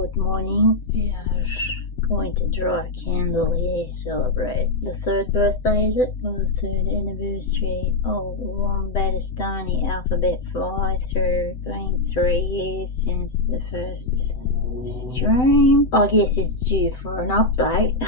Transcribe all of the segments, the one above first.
Good morning. We are going to draw a candle here, celebrate the third birthday, is it? Or the third anniversary of Wombatistan alphabet fly through. Been 3 years since the first stream. I guess it's due for an update,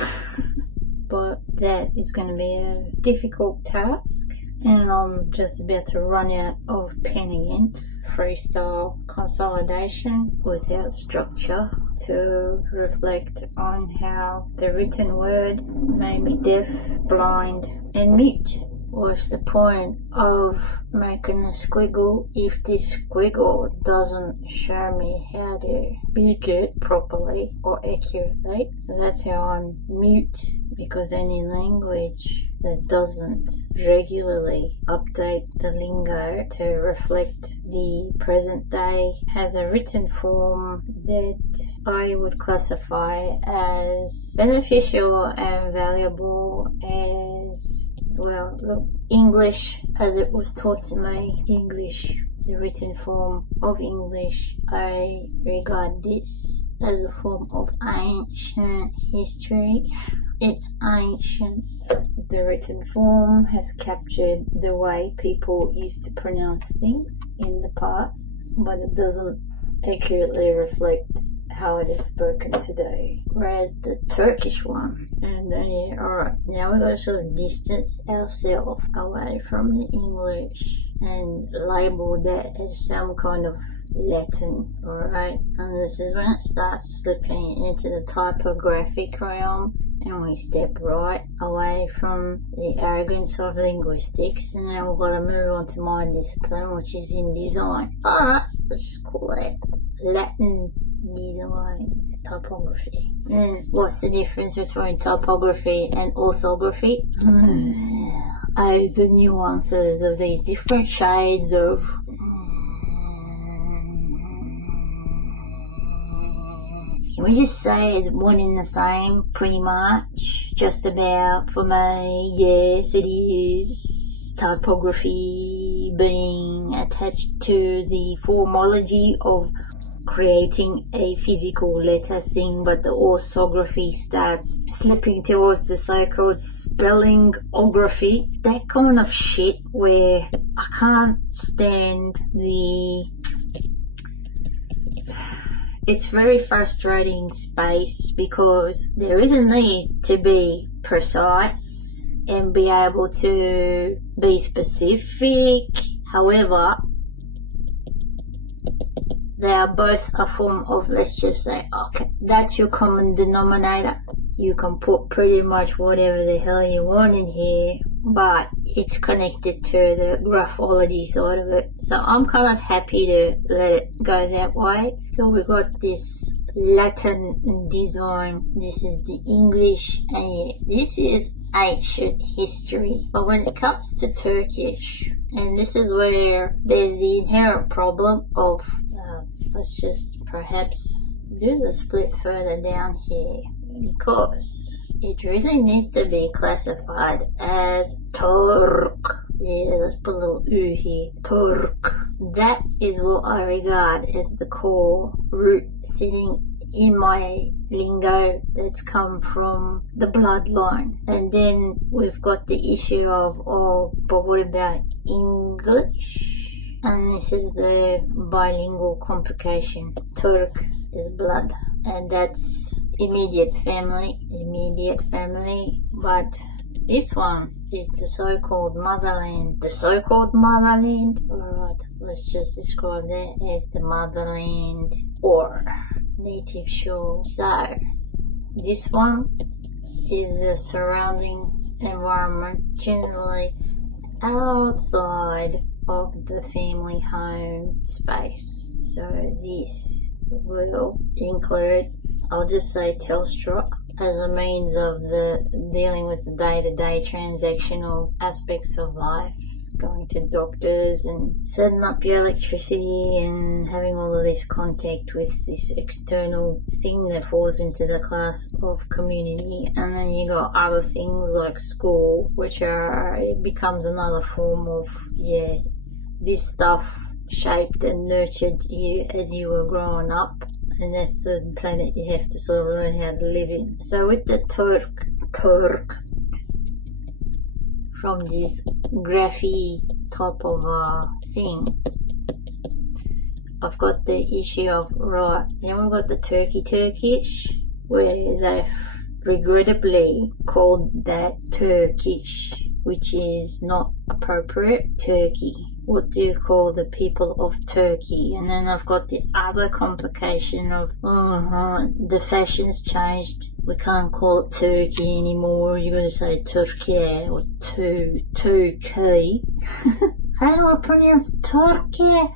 but that is going to be a difficult task, and I'm just about to run out of pen again. Freestyle consolidation without structure to reflect on how the written word made me deaf, blind and mute. What's the point of making a squiggle if this squiggle doesn't show me how to speak it properly or accurately? So that's how I'm mute, because any language that doesn't regularly update the lingo to reflect the present day has a written form that I would classify as beneficial and valuable as, well, look, English as it was taught to me, English, the written form of English. I regard this as a form of ancient history. It's ancient. The written form has captured the way people used to pronounce things in the past, but it doesn't accurately reflect how it is spoken today. Whereas the Turkish one, and alright, now we've got to sort of distance ourselves away from the English and label that as some kind of Latin, alright? And this is when it starts slipping into the typographic realm, and we step right away from the arrogance of linguistics, and now we've got to move on to my discipline, which is in design. Alright, let's just call it Latin design, typography. And what's the difference between typography and orthography? The nuances of these different shades of can we just say it's one in the same, pretty much, just about, for me? Yes, it is. Typography being attached to the formology of creating a physical letter thing, but the orthography starts slipping towards the so-called spellingography. That kind of shit where I can't stand the... It's very frustrating space, because there is a need to be precise and be able to be specific. However, they are both a form of, let's just say, okay, that's your common denominator. You can put pretty much whatever the hell you want in here, but it's connected to the graphology side of it. So I'm kind of happy to let it go that way. So we've got this Latin design, this is the English, and yeah, this is ancient history. But when it comes to Turkish, and this is where there's the inherent problem of, let's just perhaps do the split further down here, because it really needs to be classified as Turk. Yeah, let's put a little U here. Turk. That is what I regard as the core root sitting in my lingo that's come from the bloodline. And then we've got the issue of, oh, but what about English? And this is the bilingual complication. Turk is blood, and that's immediate family, but this one is the so-called motherland. The so-called motherland, alright, let's just describe that as the motherland or native shore. So, this one is the surrounding environment, generally outside of the family home space. So this will include, I'll just say Telstra, as a means of the dealing with the day-to-day transactional aspects of life, going to doctors and setting up your electricity and having all of this contact with this external thing that falls into the class of community. And then you got other things like school, which are, it becomes another form of, yeah, this stuff shaped and nurtured you as you were growing up, and that's the planet you have to sort of learn how to live in. So with the Turk, from this graphy type of thing, I've got the issue of, right, then we've got the Turkish, where they've regrettably called that Turkish, which is not appropriate. Turkey. What do you call the people of Turkey? And then I've got the other complication of, the fashion's changed. We can't call it Turkey anymore. You're going to say Türkiye or Türkiye. How do I pronounce Türkiye?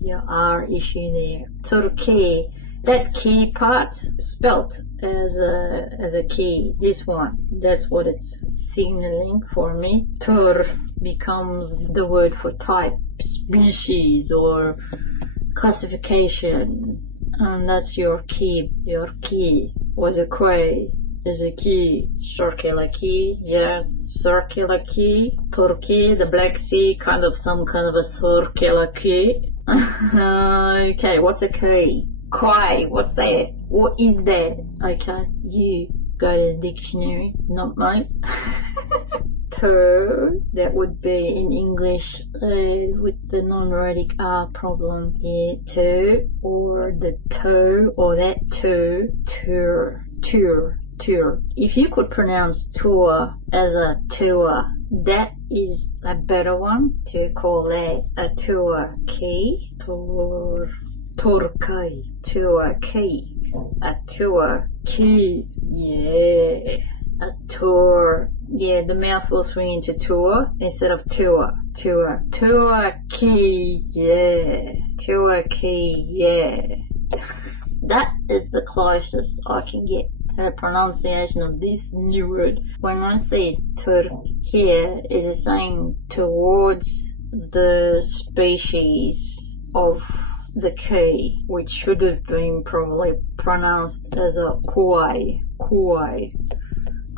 Yeah, R issue there. Türkiye. That key part spelt as a key. This one, that's what it's signaling for me. Tur becomes the word for type, species, or classification, and that's your key. Your key was a key. Is a key, circular key, yeah, circular key. Turkey, the Black Sea, some kind of a circular key. Okay, what's a key? Quay, what's that? What is that? Okay, you go to the dictionary, not me. To, that would be in English with the non-rhotic R problem here, to, or the to, or that to, tour. If you could pronounce tour as a tour, that is a better one to call that a tour key. Turkey. Tour key. A tour key. Yeah. A tour. Yeah, the mouth will swing into tour instead of tour. Tour key. Yeah. Tour key. Yeah. That is the closest I can get to the pronunciation of this new word. When I say Türkiye, it is saying towards the species of the key, which should have been probably pronounced as a koi.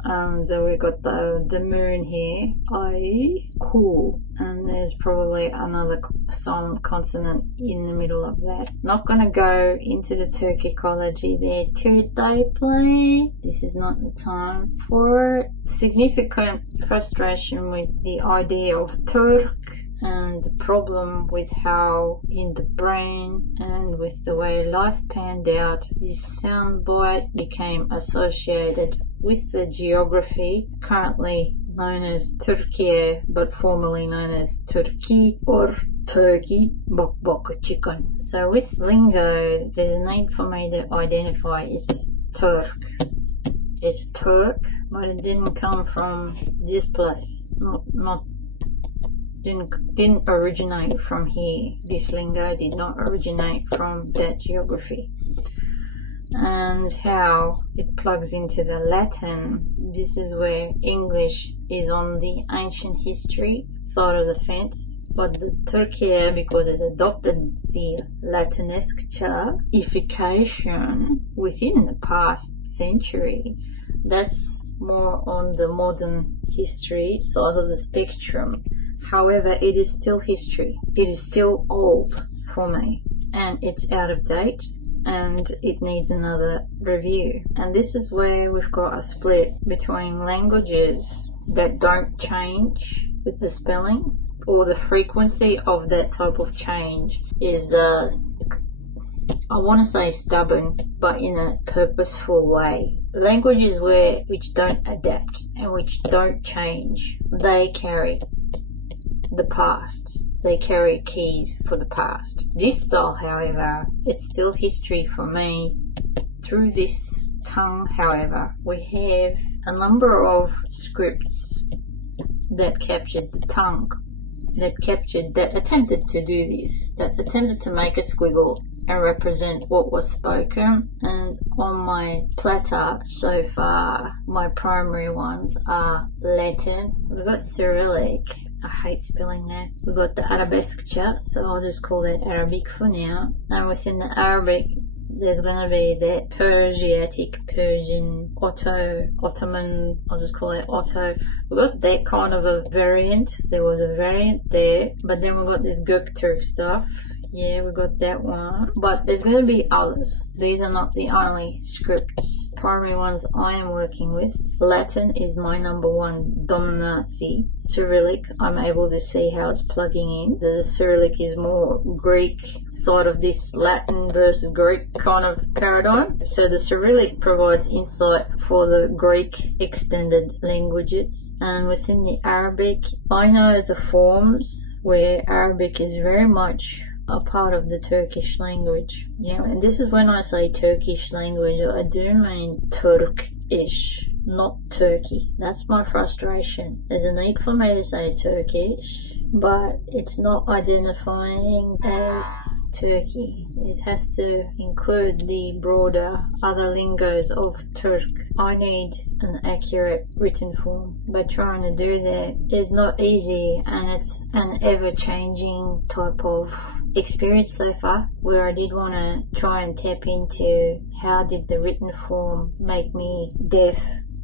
And then we got the moon here, i, cool, and there's probably another silent consonant in the middle of that. Not going to go into the Turkicology there too deeply. This is not the time for it. Significant frustration with the idea of Turk, and the problem with how in the brain and with the way life panned out, this soundbite became associated with the geography currently known as Türkiye, but formerly known as Turkey or Turkey, bok chicken. So with lingo, there's a need for me to identify it's Turk. It's Turk, but it didn't come from this place. Didn't originate from here. This lingo did not originate from that geography. And how it plugs into the Latin, this is where English is on the ancient history side of the fence, but the Türkiye, because it adopted the Latiniscaification within the past century, that's more on the modern history side of the spectrum. However, it is still history. It is still old for me, and it's out of date, and it needs another review. And this is where we've got a split between languages that don't change with the spelling, or the frequency of that type of change is, I want to say stubborn, but in a purposeful way. Languages which don't adapt and which don't change, they carry the past. They carry keys for the past. This style, however, it's still history for me. Through this tongue, however, we have a number of scripts that captured the tongue, that attempted to do this, that attempted to make a squiggle and represent what was spoken. And on my platter so far, my primary ones are Latin. We've got Cyrillic. I hate spelling that. We've got the Arabesque, so I'll just call that Arabic for now. And within the Arabic, there's going to be that Persian, Ottoman, I'll just call it Otto. We got that kind of a variant. There was a variant there, but then we got this Göktürk stuff. Yeah, we got that one. But there's going to be others. These are not the only scripts. Primary ones I am working with. Latin is my #1 dominancy. Cyrillic, I'm able to see how it's plugging in. The Cyrillic is more Greek side of this Latin versus Greek kind of paradigm. So the Cyrillic provides insight for the Greek extended languages. And within the Arabic, I know the forms where Arabic is very much a part of the Turkish language. Yeah, and this is when I say Turkish language, I do mean Turkish, not Turkey. That's my frustration. There's a need for me to say Turkish, but it's not identifying as Turkey. It has to include the broader other lingos of Turk. I need an accurate written form, but trying to do that is not easy, and it's an ever-changing type of experience so far, where I did want to try and tap into how did the written form make me deaf,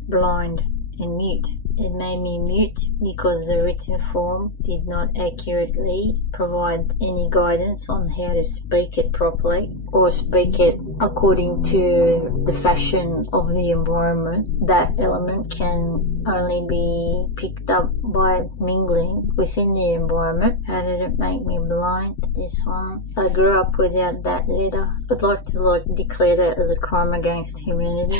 blind and mute. It made me mute because the written form did not accurately provide any guidance on how to speak it properly or speak it according to the fashion of the environment. That element can only be picked up by mingling within the environment. How did it make me blind? This one. I grew up without that letter. I'd like to declare that as a crime against humanity.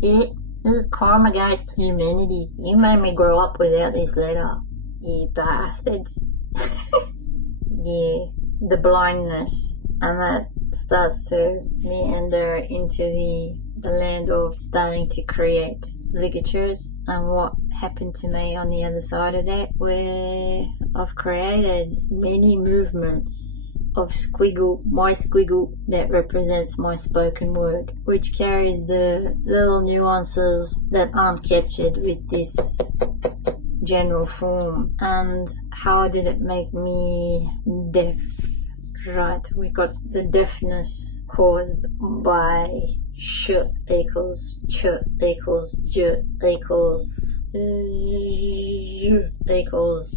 Yeah. This is crime against humanity. You made me grow up without this letter, you bastards. Yeah, the blindness. And that starts to meander into the land of starting to create ligatures. And what happened to me on the other side of that, where I've created many movements of my squiggle that represents my spoken word, which carries the little nuances that aren't captured with this general form. And how did it make me deaf? Right, we got the deafness caused by sh equals ch equals j equals equals.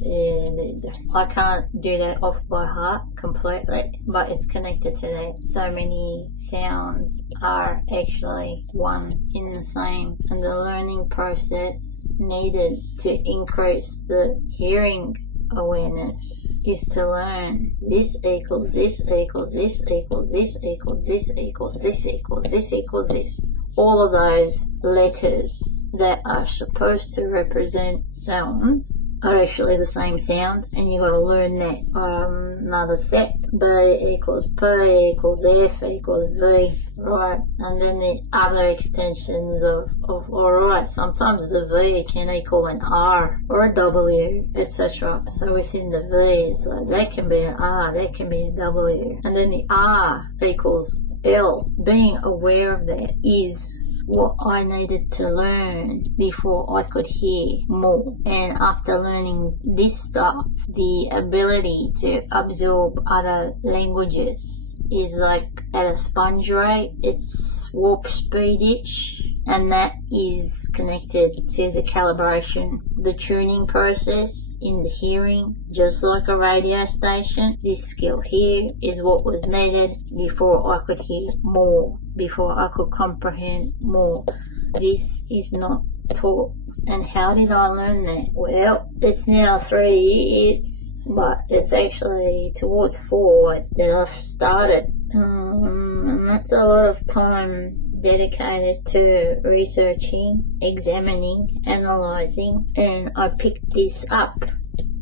I can't do that off by heart completely, but it's connected to that. So many sounds are actually one in the same, and the learning process needed to increase the hearing awareness is to learn this equals this equals this equals this equals this equals this equals this equals this. All of those letters that are supposed to represent sounds are actually the same sound, and you got to learn that. Another set, B equals P equals F equals V, right? And then the other extensions of alright, sometimes the V can equal an R or a W, etc. So within the V, it's like that can be an R, that can be a W, and then the R equals L. Being aware of that is what I needed to learn before I could hear more. And after learning this stuff, the ability to absorb other languages is like at a sponge rate. It's warp speed-ish, and that is connected to the calibration, the tuning process in the hearing. Just like a radio station, this skill here is what was needed before I could hear more, before I could comprehend more. This is not taught. And how did I learn that? Well, it's now 3 years, but it's actually towards 4 that I've started. And that's a lot of time dedicated to researching, examining, analysing, and I picked this up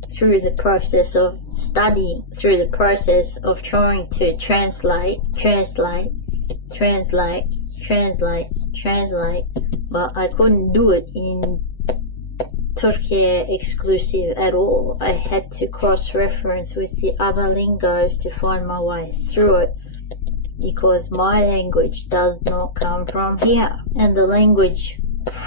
through the process of studying, through the process of trying to translate, but I couldn't do it in Türkiye exclusive at all. I had to cross-reference with the other lingos to find my way through it, because my language does not come from here. And the language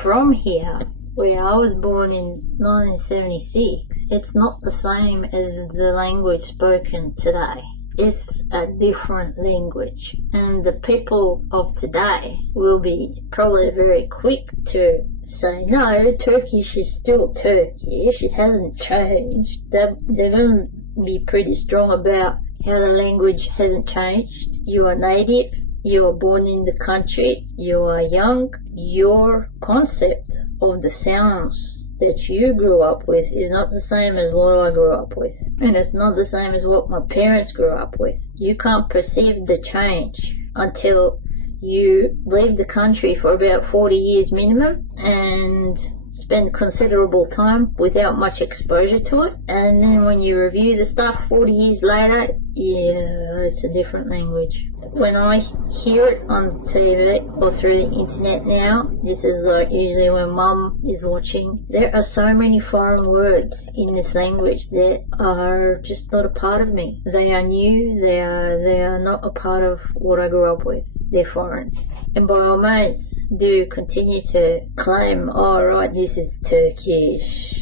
from here, where I was born in 1976, it's not the same as the language spoken today. It's a different language, and the people of today will be probably very quick to say, no, Turkish is still Turkish, it hasn't changed. They're going to be pretty strong about how the language hasn't changed. You are native, you are born in the country, you are young, your concept of the sounds that you grew up with is not the same as what I grew up with. And it's not the same as what my parents grew up with. You can't perceive the change until you leave the country for about 40 years minimum and spend considerable time without much exposure to it. And then when you review the stuff 40 years later, yeah, it's a different language. When I hear it on the TV or through the internet now, this is like usually when mum is watching, there are so many foreign words in this language that are just not a part of me. They are new, they are not a part of what I grew up with. They're foreign. And by all means, do continue to claim, oh right, this is Turkish.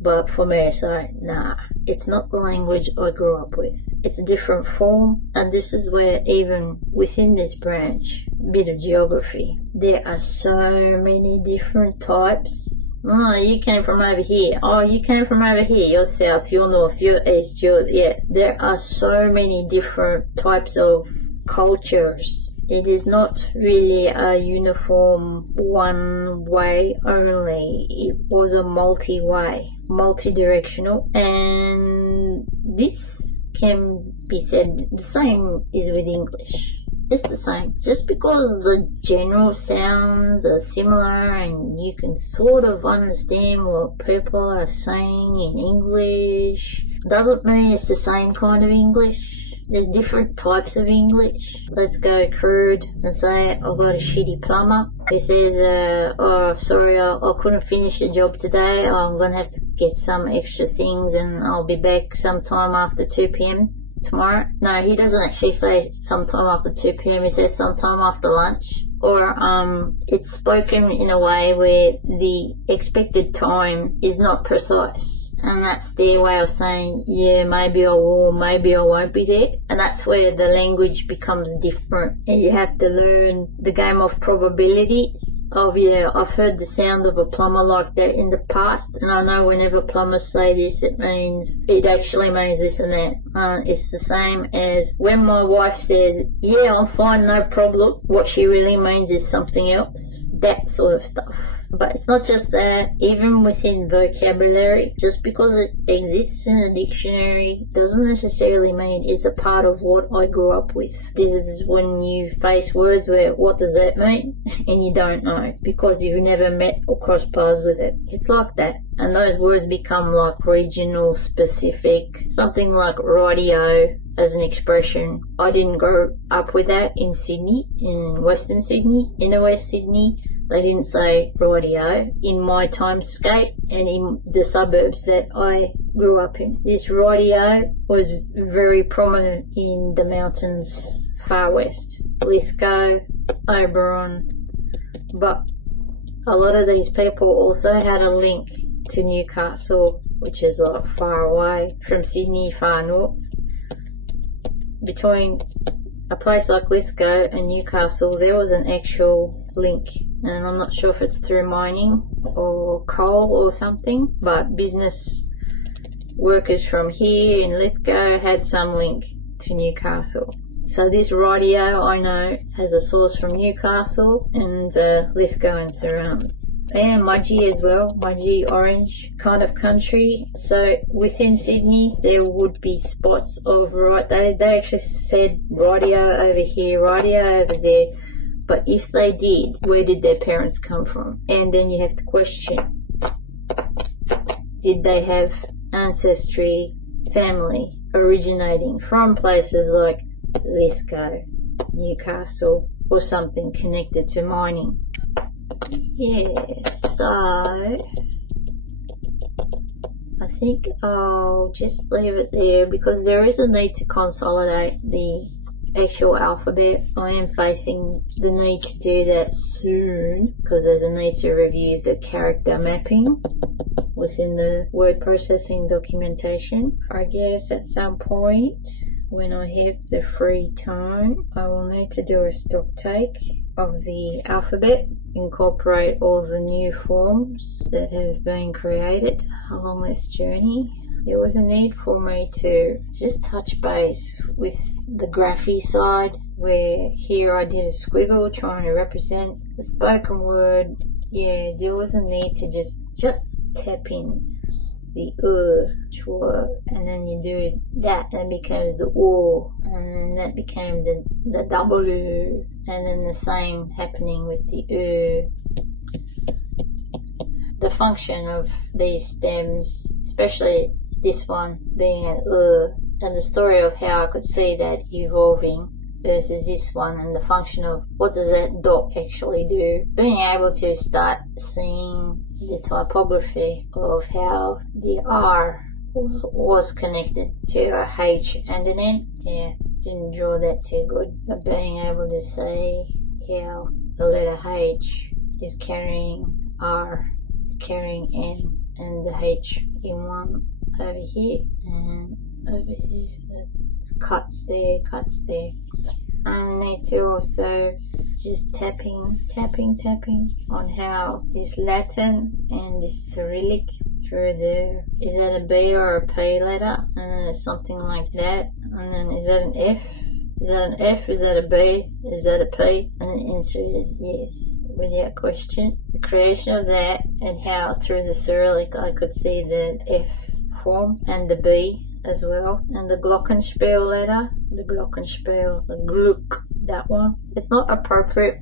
But for me, it's like, nah, it's not the language I grew up with. It's a different form, and this is where even within this branch, bit of geography, there are so many different types. Oh, you came from over here. Oh, you came from over here. You're south, you're north, you're east, yeah. There are so many different types of cultures. It is not really a uniform one way only. It was a multi-way, multi-directional, and this can be said, the same is with English. It's the same. Just because the general sounds are similar and you can sort of understand what people are saying in English, doesn't mean it's the same kind of English. There's different types of English. Let's go crude and say I've got a shitty plumber who says, oh sorry, I couldn't finish the job today. I'm going to have to get some extra things and I'll be back sometime after 2 p.m. tomorrow. No, he doesn't actually say sometime after 2 p.m. He says sometime after lunch. Or it's spoken in a way where the expected time is not precise. And that's their way of saying, yeah, maybe I will, maybe I won't be there. And that's where the language becomes different. And you have to learn the game of probabilities. Of, yeah, I've heard the sound of a plumber like that in the past. And I know whenever plumbers say this, it actually means this and that. It's the same as when my wife says, yeah, I'm fine, no problem. What she really means is something else. That sort of stuff. But it's not just that, even within vocabulary, just because it exists in a dictionary doesn't necessarily mean it's a part of what I grew up with. This is when you face words where, what does that mean? And you don't know, because you've never met or crossed paths with it. It's like that. And those words become like regional specific, something like radio as an expression. I didn't grow up with that in Sydney, in Western Sydney, inner West Sydney. They didn't say radio in my timescape and in the suburbs that I grew up in. This radio was very prominent in the mountains far west, Lithgow, Oberon, but a lot of these people also had a link to Newcastle, which is like far away from Sydney, far north. Between a place like Lithgow and Newcastle, there was an actual link, and I'm not sure if it's through mining or coal or something, but business workers from here in Lithgow had some link to Newcastle. So this radio, I know, has a source from Newcastle and Lithgow and surrounds. And Mudgee as well, Mudgee orange kind of country. So within Sydney there would be spots of, right, they actually said radio over here, radio over there. But if they did, where did their parents come from? And then you have to question, did they have ancestry, family originating from places like Lithgow, Newcastle, or something connected to mining? Yeah, so I think I'll just leave it there because there is a need to consolidate the actual alphabet. I am facing the need to do that soon because there's a need to review the character mapping within the word processing documentation. I guess at some point when I have the free time, I will need to do a stock take of the alphabet, incorporate all the new forms that have been created along this journey. There was a need for me to just touch base with the graphy side, where here I did a squiggle trying to represent the spoken word. Yeah, there was a need to just tap in the and then you do that and it becomes the O, and then that became the W, and then the same happening with the The function of these stems, especially this one being an and the story of how I could see that evolving versus this one, and the function of what does that dot actually do. Being able to start seeing the typography of how the R was connected to a H and an N. Yeah, didn't draw that too good, but being able to say how the letter H is carrying R, is carrying N, and the H in one over here and over here. It's cuts there. And need to also just tapping on how this Latin and this Cyrillic through the, is that a B or a P letter? And then it's something like that. And then is that an F? Is that an F? Is that a B? Is that a P? And the answer is yes, without question. The creation of that, and how through the Cyrillic I could see the F form and the B as well, and the glockenspiel letter, the Gluck, that one. It's not appropriate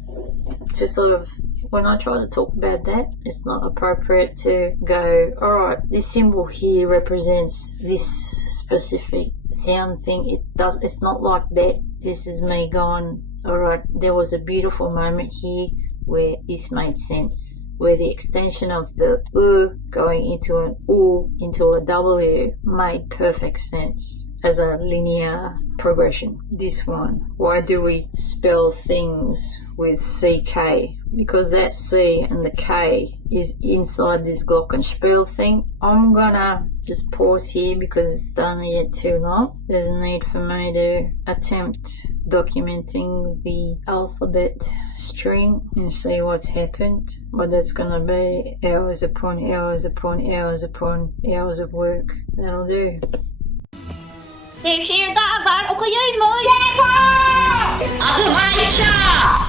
to sort of, when I try to talk about that, it's not appropriate to go, alright, this symbol here represents this specific sound thing. It's not like that. This is me going, alright, there was a beautiful moment here where this made sense, where the extension of the going into an U into a W made perfect sense as a linear progression. This one, why do we spell things with CK? Because that C and the K is inside this glockenspiel thing. I'm gonna just pause here because it's done yet too long. There's a need for me to attempt documenting the alphabet string and see what's happened. But that's gonna be hours upon hours upon hours upon hours of work. That'll do. Şiir daha var, okuyayım mı? Yeter! Adım Ayşe!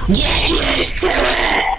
Gelirsin!